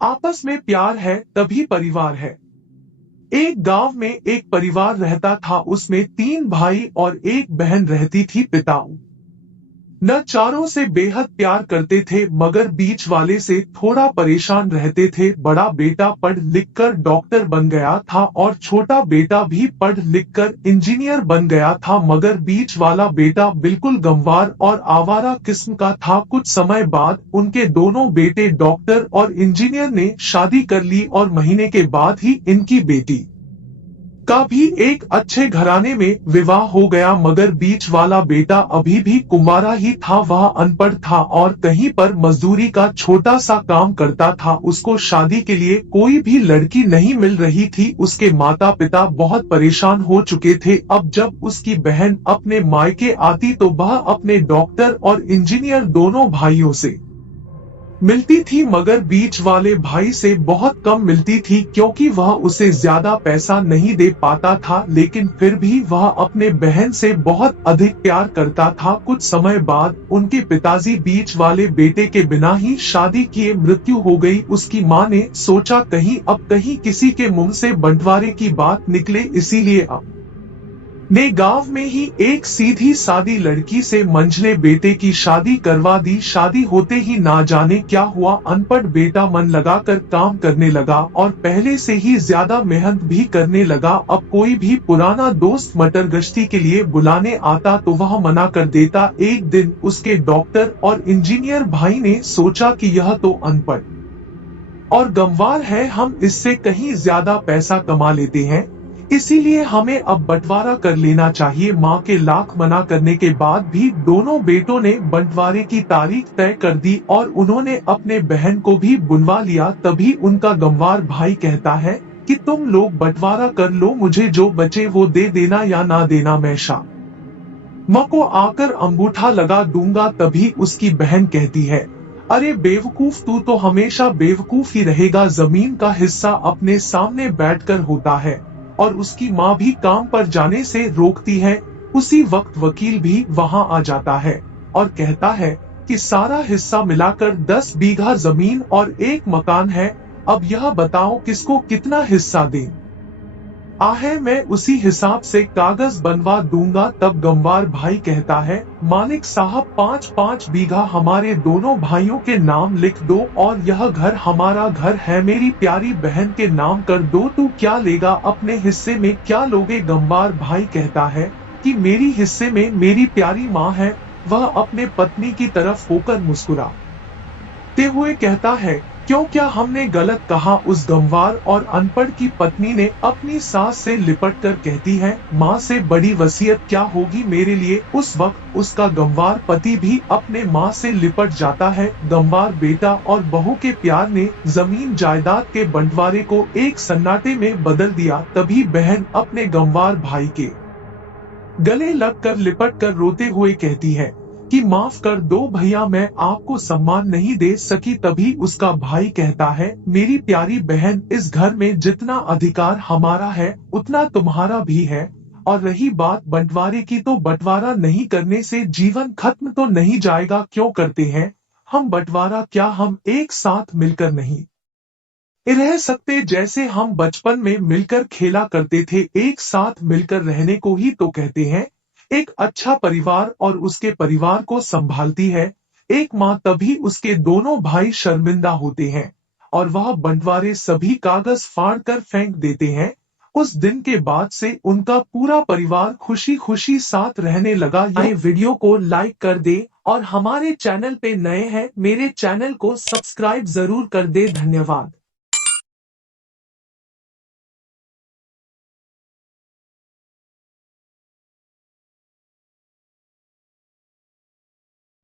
आपस में प्यार है तभी परिवार है। एक गांव में एक परिवार रहता था, उसमें 3 भाई और एक बहन रहती थी। पिता न चारों से बेहद प्यार करते थे, मगर बीच वाले से थोड़ा परेशान रहते थे। बड़ा बेटा पढ़ लिख कर डॉक्टर बन गया था और छोटा बेटा भी पढ़ लिख कर इंजीनियर बन गया था, मगर बीच वाला बेटा बिल्कुल गंवार और आवारा किस्म का था। कुछ समय बाद उनके दोनों बेटे डॉक्टर और इंजीनियर ने शादी कर ली और महीने के बाद ही इनकी बेटी का भी एक अच्छे घराने में विवाह हो गया, मगर बीच वाला बेटा अभी भी कुंवारा ही था। वह अनपढ़ था और कहीं पर मजदूरी का छोटा सा काम करता था। उसको शादी के लिए कोई भी लड़की नहीं मिल रही थी। उसके माता पिता बहुत परेशान हो चुके थे। अब जब उसकी बहन अपने मायके आती तो वह अपने डॉक्टर और इंजीनियर दोनों भाइयों से मिलती थी, मगर बीच वाले भाई से बहुत कम मिलती थी, क्योंकि वह उसे ज्यादा पैसा नहीं दे पाता था। लेकिन फिर भी वह अपने बहन से बहुत अधिक प्यार करता था। कुछ समय बाद उनके पिताजी बीच वाले बेटे के बिना ही शादी किए मृत्यु हो गई। उसकी माँ ने सोचा कहीं किसी के मुंह से बंटवारे की बात निकले, इसीलिए अब ने गांव में ही एक सीधी सादी लड़की से मंझले बेटे की शादी करवा दी। शादी होते ही ना जाने क्या हुआ, अनपढ़ बेटा मन लगाकर काम करने लगा और पहले से ही ज्यादा मेहनत भी करने लगा। अब कोई भी पुराना दोस्त मटर गश्ती के लिए बुलाने आता तो वह मना कर देता। एक दिन उसके डॉक्टर और इंजीनियर भाई ने सोचा कि यह तो अनपढ़ और गंवार है, हम इससे कहीं ज्यादा पैसा कमा लेते हैं, इसीलिए हमें अब बंटवारा कर लेना चाहिए। माँ के लाख मना करने के बाद भी दोनों बेटों ने बंटवारे की तारीख तय कर दी और उन्होंने अपने बहन को भी बुलवा लिया। तभी उनका गंवार भाई कहता है कि तुम लोग बंटवारा कर लो, मुझे जो बचे वो दे देना या ना देना मैं माँ को आकर अंगूठा लगा दूंगा। तभी उसकी बहन कहती है, अरे बेवकूफ, तू तो हमेशा बेवकूफ ही रहेगा। जमीन का हिस्सा अपने सामने बैठकर होता है। और उसकी माँ भी काम पर जाने से रोकती है। उसी वक्त वकील भी वहां आ जाता है और कहता है कि सारा हिस्सा मिलाकर 10 बीघा जमीन और एक मकान है। अब यह बताओ किसको कितना हिस्सा दें। आहे मैं उसी हिसाब से कागज बनवा दूंगा। तब गंवार भाई कहता है, मालिक साहब 5-5 बीघा हमारे दोनों भाइयों के नाम लिख दो और यह घर हमारा घर है, मेरी प्यारी बहन के नाम कर दो। तू क्या लेगा, अपने हिस्से में क्या लोगे। गंवार भाई कहता है कि मेरी हिस्से में मेरी प्यारी माँ है। वह अपने पत्नी की तरफ होकर मुस्कुराते हुए कहता है, क्यों, क्या हमने गलत कहा। उस गंवार और अनपढ़ की पत्नी ने अपनी सास से लिपट कर कहती है, माँ से बड़ी वसीयत क्या होगी मेरे लिए। उस वक्त उसका गंवार पति भी अपने माँ से लिपट जाता है। गंवार बेटा और बहू के प्यार ने जमीन जायदाद के बंटवारे को एक सन्नाटे में बदल दिया। तभी बहन अपने गंवार भाई के गले लगकर लिपट कर रोते हुए कहती है कि माफ कर दो भैया, मैं आपको सम्मान नहीं दे सकी। तभी उसका भाई कहता है, मेरी प्यारी बहन, इस घर में जितना अधिकार हमारा है उतना तुम्हारा भी है। और रही बात बंटवारे की, तो बंटवारा नहीं करने से जीवन खत्म तो नहीं जाएगा। क्यों करते हैं हम बंटवारा, क्या हम एक साथ मिलकर नहीं रह सकते। जैसे हम बचपन में मिलकर खेला करते थे, एक साथ मिलकर रहने को ही तो कहते हैं एक अच्छा परिवार। और उसके परिवार को संभालती है एक माँ। तभी उसके दोनों भाई शर्मिंदा होते हैं और वह बंटवारे सभी कागज फाड़ कर फेंक देते हैं। उस दिन के बाद से उनका पूरा परिवार खुशी खुशी साथ रहने लगा। ये वीडियो को लाइक कर दे और हमारे चैनल पे नए हैं, मेरे चैनल को सब्सक्राइब जरूर कर दे। धन्यवाद।